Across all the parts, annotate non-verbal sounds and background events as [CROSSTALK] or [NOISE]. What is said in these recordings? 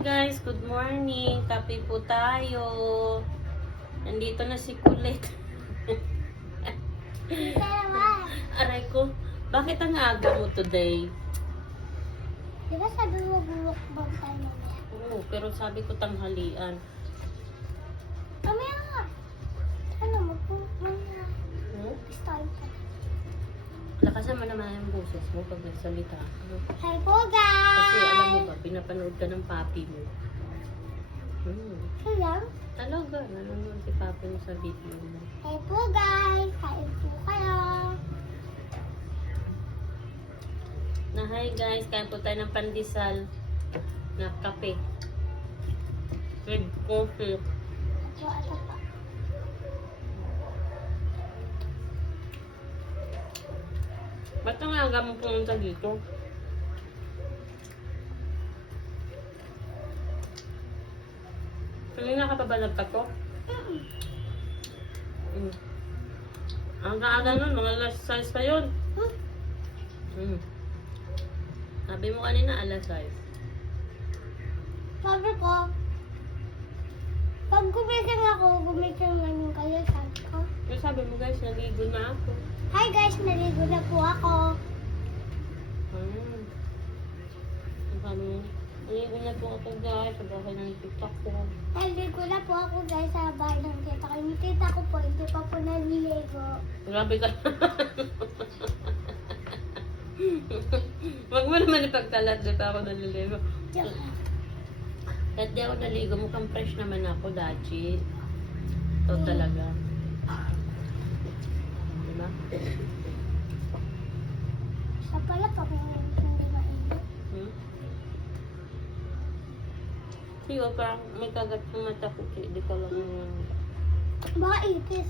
guys, good morning. Kape po tayo. Nandito na si Kulit. [LAUGHS] Aray ko, bakit ang aga mo today? Di ba sabi mo bumukbang tayo mamaya? Oo, pero sabi ko tanghalian. Mamaya nga. Ano, magpumamaya. Hmm? Start ka. Lakasan mo naman yung boses mo pag nagsalita. Hi po guys! Kasi alam mo ba, pinapanood ka ng papi mo. Hmm. Kailang? Talaga, nanonood si papi mo sa video mo. Hi po guys! Kain po kayo! Na hi guys, kain po tayo ng pandesal na kape. With coffee. Ito, ito pa. Ba't ang aga mo pumunta dito? Kanina ka pa ba nagpato? Mm. Ang aga nun, mga alas 6 pa yun. Mm. Sabi mo kanina alas 6. Sabi ko, pag gumising ako, gumising namin kayo, sabi ko. Yung sabi mo guys, naligo na ako. Hi guys, naligo na po ako. Mm. Ang sabi mo, naligo na po ako guys, sa bahay ng tiktok ko. Naligo na po ako guys sa bahay ng tita ko. Yung tita ko po, hindi pa po naliligo. Grabe ka. [LAUGHS] Wag mo naman ipagtalat, di pa ako naliligo. Kahit di ako naligo, mukhang fresh naman ako, Dachi. Ito talaga. Diba? Sa pala kami hindi mainit. Hmm? Sige, parang may kagat ng mata ko, Chi. Di ka lang yung... Baka itis.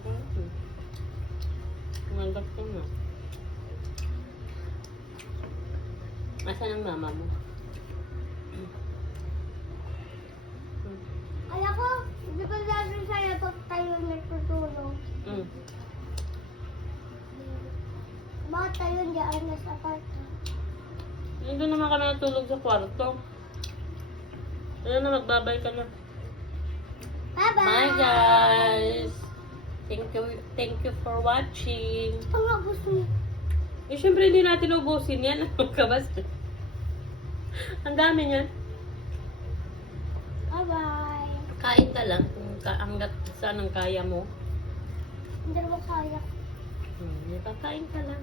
Hmm. Magat ko na. Asan ang mama mo? [CLEARS THROAT] Alam ko, di ba sabi sa'yo pag tayo nagtutulog? Hmm. Bakit tayo diyan sa kwarto? Hindi naman kami natulog sa kwarto. Ayun na, magbabay ka na. Bye-bye! Bye guys! Thank you, thank you for watching. Ang abos mo. Eh, syempre hindi natin ubusin yan. [LAUGHS] Ano ka ba? Ang dami niyan. Bye-bye! Kain ka lang kung ka, hanggat saan ang kaya mo. Hindi naman kaya. Hmm, kakain ka lang.